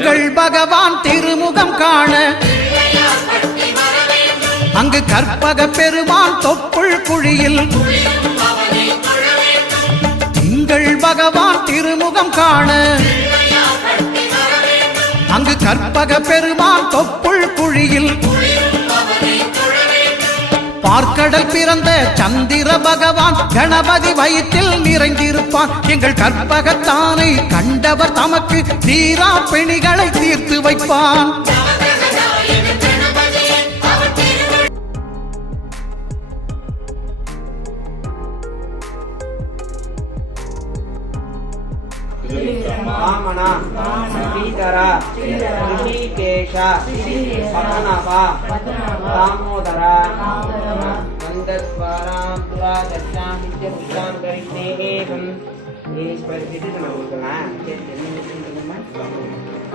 எங்கள் பகவான் திருமுகம் காண அங்கு கற்பக பெருமான் தொப்புள் குழியில் எங்கள் பகவான் திருமுகம் காண அங்கு கற்பக பெருமான் தொப்புள் குழியில் பார்க்கடல் பிறந்த சந்திர பகவான் கணபதி வயிற்றில் நிறைந்திருப்பான். எங்கள் கற்பகத்தானை கண்டவர் தமக்கு தீரா பிணிகளை தீர்த்து வைப்பான். வாமனா ஸ்ரீதரா ரிஷிகேஷ பத்மநாபா தாமோதரா வந்தத்வாராம் புரா தச்சாம் நித்யபுஷ்டாம் கரிஷ்ணேகம் ஈஸ்வரி இது நம்ம கொடுக்கலாம்.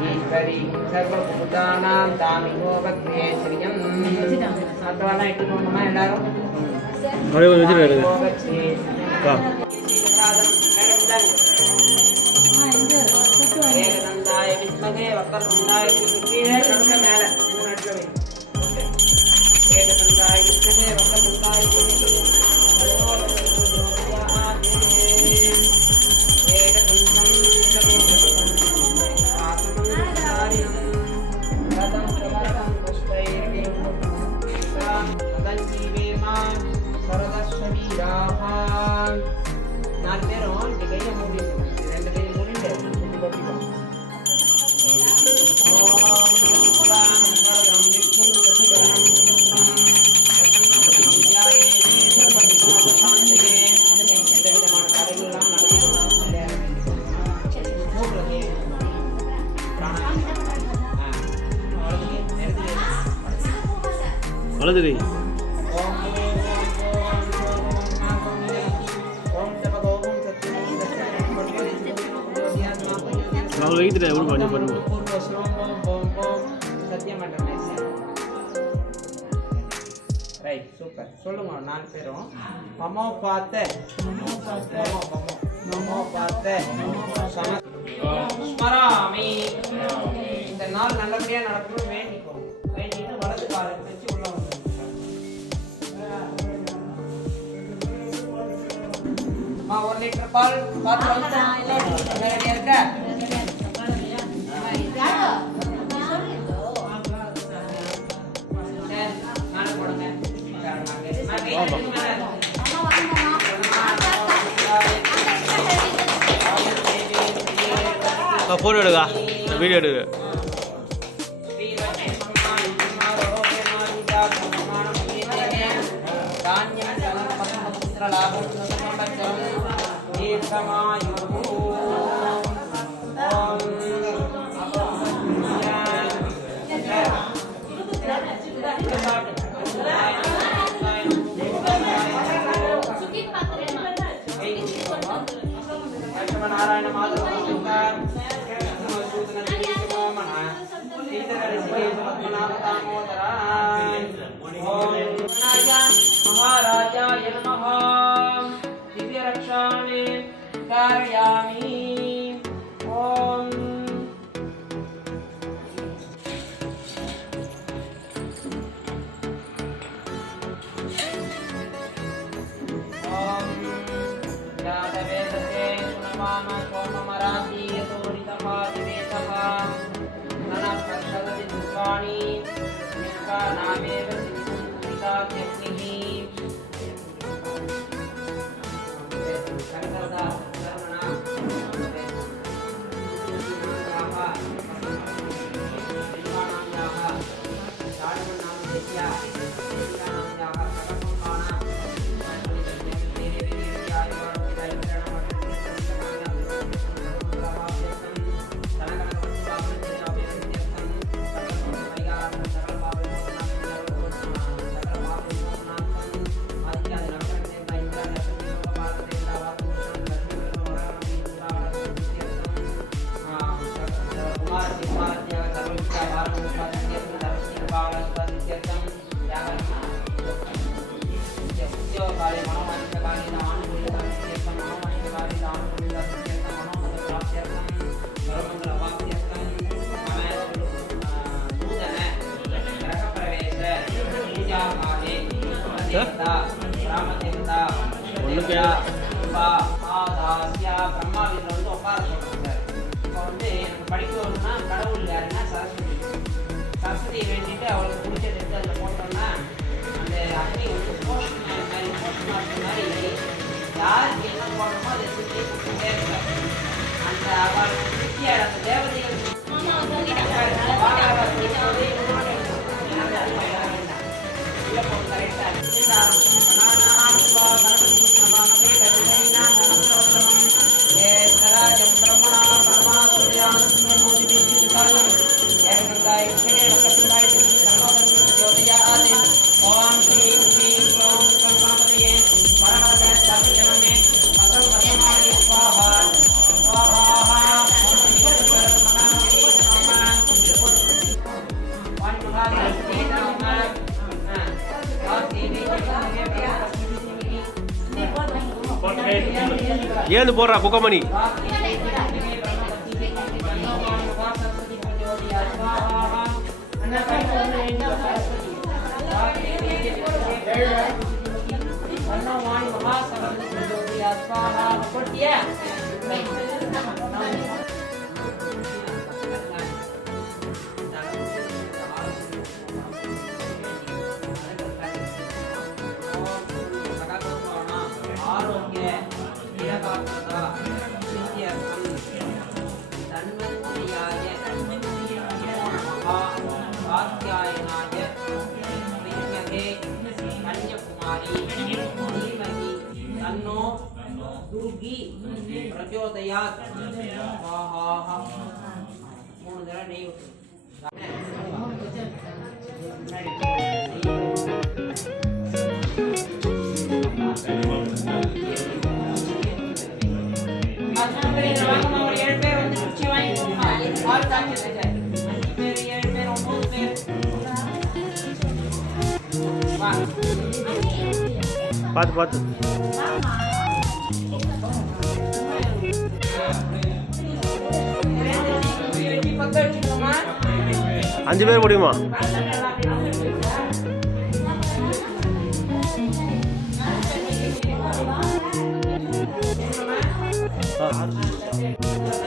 ஈஸ்வரி சர்வபூதானாம் தாமிகோ பக்தேஸ்வரியம் அதெல்லாம் இட்டுக்கோங்கம்மா எல்லாரும். ஏகதந்தாய வித்மகே வக்கரதுண்டாய கீழே நடுக்க மேல 3 இடத்துல வை. ஏகதந்தாய வித்மகே வக்கரதுண்டாய வலது கை நான் வைத்துட்டேன் எவ்வளோ பண்ணி பண்ணுவோம். ரைட் சூப்பர் சொல்லுங்க 4 பேரும். மமோ பார்த்த நமோ பார்த்த ஸ்மராமி. இந்த நாள் நல்லபடியா நடக்கணும்னு வேண்டிக்கோங்க. வேண்டிட்டு வலது காலை வச்சு உள்ள வந்து ஒரு லிட்டர் பால் பாத்திரம் இருக்க ஃபோன் எடுக்கா வீடியோ எடுக்க. நாராயண மாதவ महाराजाय नमः. दिव्य रक्षामि कारयामि. ओम यादवेदते सुनवाम सोममराति यतोरितपादिवेतः ननः पक्षदति दुर्वाणि निष्का नामेव सिद्धुरितात्यग्निः. தேவதா ராமதேவதா ஒண்ணுக்கு பிரம்மா வீட்டில் வந்து உட்கார சொல்றாங்க. இப்போ வந்து எனக்கு படிக்க வரணும்னா கடவுள் யாருன்னா சரஸ்வதி. சரஸ்வதியை வேண்டிட்டு அவளுக்கு பிடிச்சது எடுத்து அதில் போட்டோம்னா அந்த அக்னி வந்து போஸ்ட் மாஸ்டர் மாதிரி யாருக்கு என்ன போடணுமோ அதை சுற்றி சுற்றிட்டே இருக்காங்க. அந்த அவளுக்கு திருப்தியாக அந்த தேவதைகள் ஏந்து போடுறா குக்கமணி. பிரச்சோதயாத் ஆஹா 3 தடவை நெய் ஊத்து. ஒரு 7 பேர் வந்து குச்சி வாங்கி ஆள் தாக்கி 5 பேர் 7 பேர் 9 பேர் வா பார்த்து 5 பேர் முடியுமா?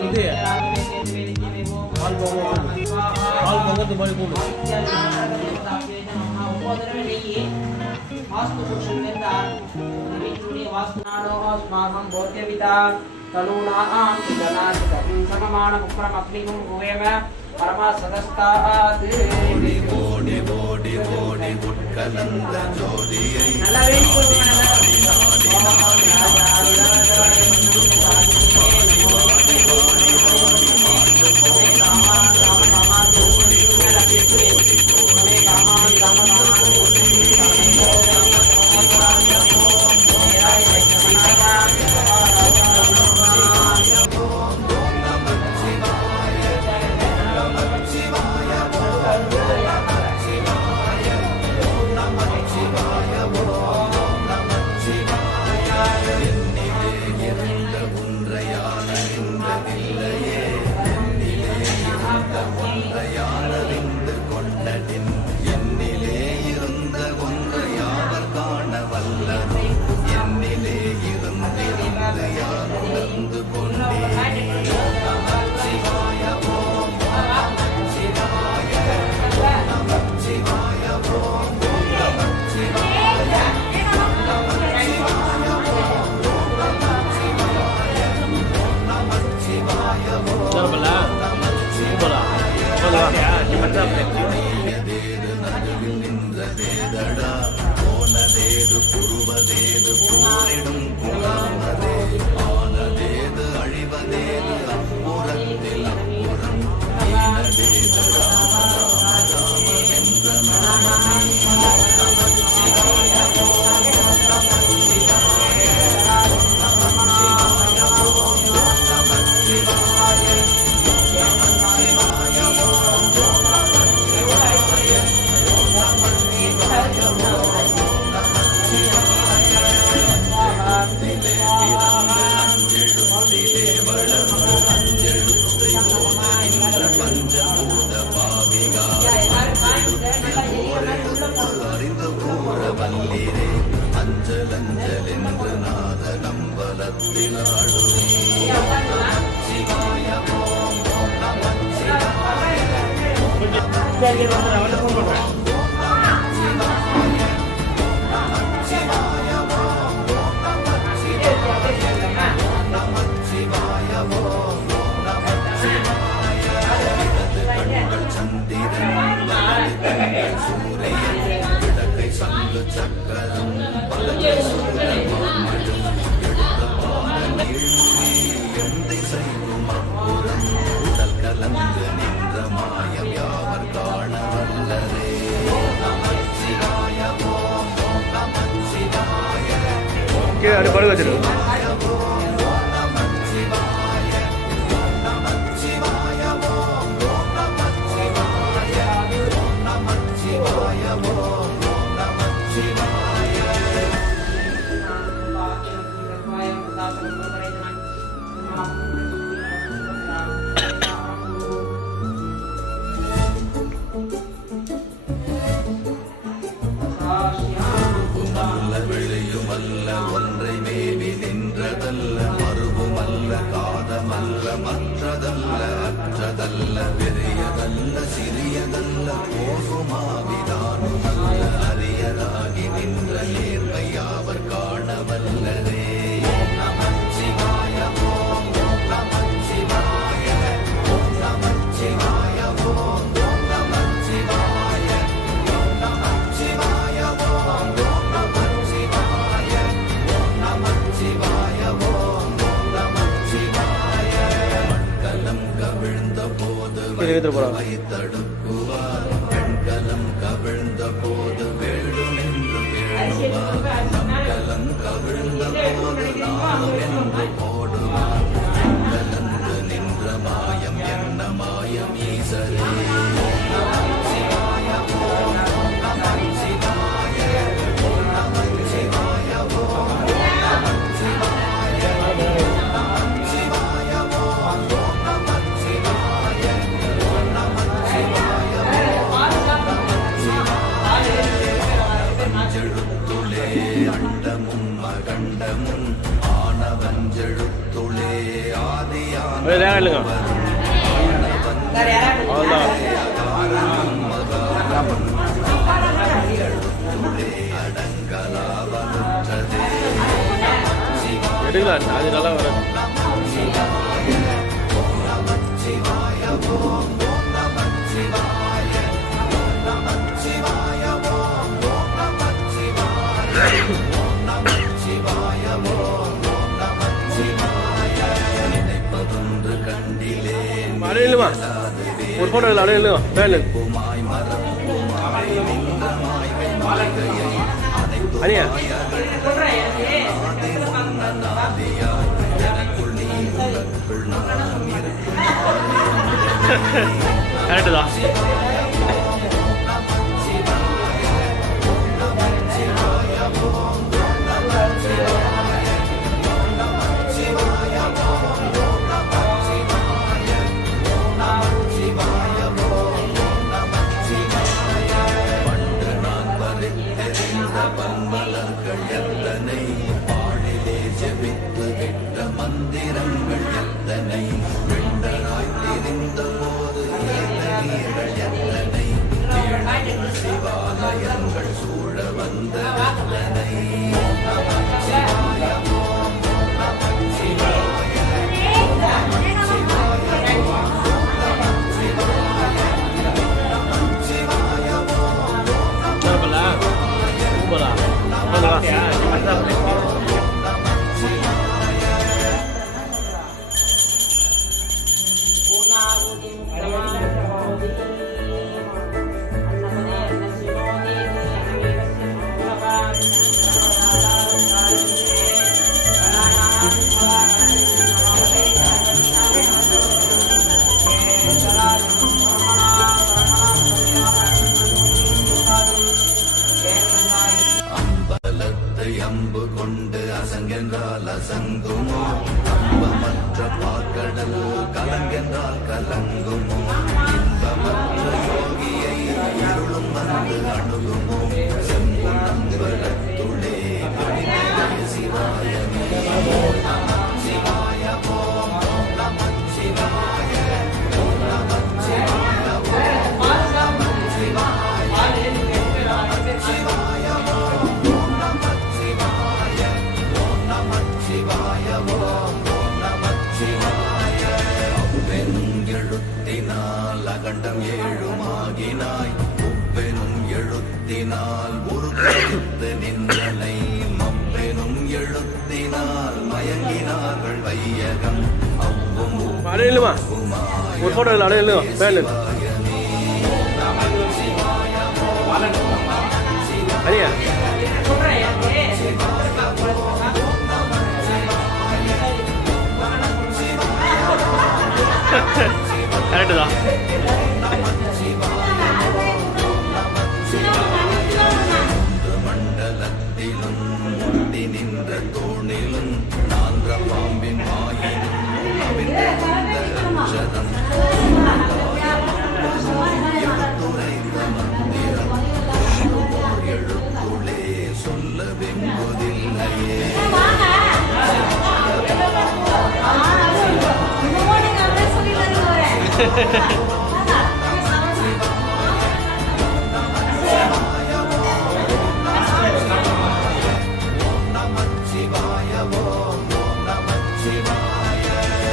இது பால் பொங்கத்து மாதிரி கூடு. அறிந்து கூற வல்லீரே கீழே அப்படி படுக்க வச்சிருக்கு. எடுத்துட்டு போறாங்க. இல்லைங்க அவ்வளோதான். எடுக்கலாம், அது நல்லா வரும். அலையிலுமா ஒரு போட்டோ இல்லை, அலையிலும் வேலை அனியா கரெக்டு தான். அம்பு கொண்டு அசங்கென்றால் அசங்குமோ, அம்பமற்ற பார்க்கடல் கலங்கென்றால் கலங்குமோ, இன்பமற்ற யோகியை இருளும் வந்து அணுகுமோ, செம்பு நம்பலத்துளே காண்டம் ஏழுமாகினாய் உப்பெனும் எழுத்தினால் உருவெடுத்து நின்றனை மப்பெனும் எழுத்தினால் மயங்கினார்கள் வையகம் அவ்வும் அப்படியே இல்லைமா ஒரு ஃபோட்டோ இல்லை அப்படியே இல்லை பேர் அரியா கரெக்டு தான் மண்டலத்திலும் முட்டி நின்ற தோணிலும் நான்ற பாம்பின் வாயிலும் அவிழ்ந்த எடுத்துரைத்த மந்திரம் எழுத்துளே சொல்ல வெங்குதில்லையே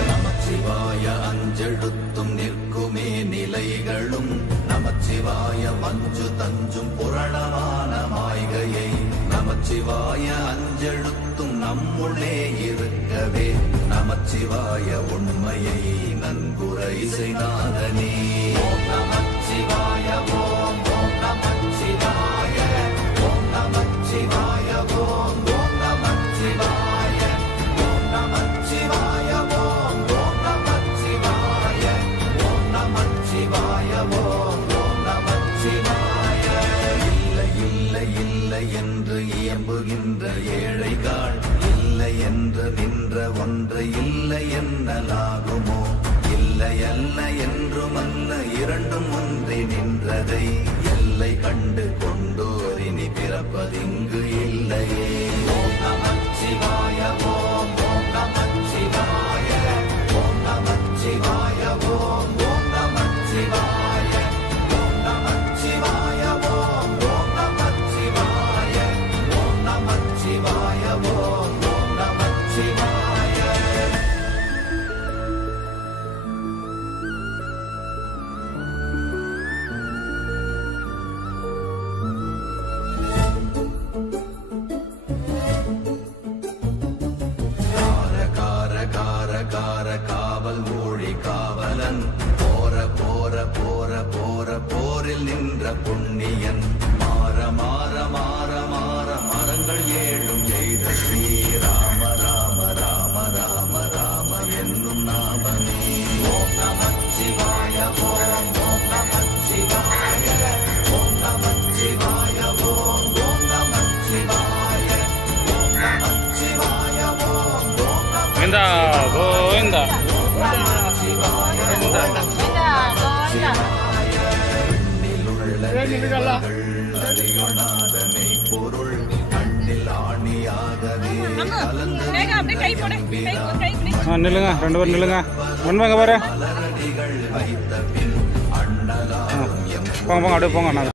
நமச்சிவாய அஞ்செழுத்தும் நிற்குமே நிலைகளும் நமச்சிவாய மஞ்சு தஞ்சும் புரணமான மாய்கையை நமச்சிவாய அஞ்செழுத்தும் நம்முள்ளே இருக்கவே நமச்சிவாய உண்மையை நன்குரை செய்நாதனே ஓம் நமச்சிவாய ஓம் ஓம் நமச்சிவாய ஓம் நமச்சிவாய ஓம் ஓம் நமச்சிவாய ஓம் நமச்சிவாய ஓம் ஓம் நமச்சிவாய ஓம் நமச்சிவாய ஓம் ஓம் நமச்சிவாய இல்லை இல்லை இல்லை என்று இயம்புகின்ற ஏழைகள் இல்லை என்று நின்ற ஒன்றை இல்லை என்னலாகுமோ இல்லை அல்ல என்றுமல்ல இரண்டும் ஒன்றி நின்றதை எல்லை கண்டு கொண்டோர் இனி பிறப்பதிங்கு இல்லையே ஓம் நமச்சிவாய ஓம் ஓம் நமச்சிவாய ஓம் நமச்சிவாய ஓம் ஓம் நமச்சிவாய ஓம் நமச்சிவாய ஓம் ஓம் நமச்சிவாய ஓம் நமச்சிவாய ஓம் ஓம் நமச்சிவாய கார கார கார காவல் மொழி காவலன் போற போற போற போற போரில் நின்ற புண்ணியன் மாற மாற மாற மாற மரங்கள் ஏழும் எய்த ஸ்ரீராம ராம ராம ராம ராம என்னும் நாமமே ஓம் நமச்சிவாய ஓம் ஓம் நமச்சிவாய ஓம் நமச்சிவாய ஓம் ஓம் நமச்சிவாய ஓம் நமச்சிவாய ஓம் ஓம் கோவிந்தா கோவிந்தா அறியொணாதமை பொருள் கண்ணில் ஆணியாகவே கலந்து நில்லுங்க 2 பேர் நில்லுங்க முன்வாங்க பாரு மலரடிகள் வைத்த பின் அண்ணலாரும் எம் போங்க போங்க அப்படியே போங்க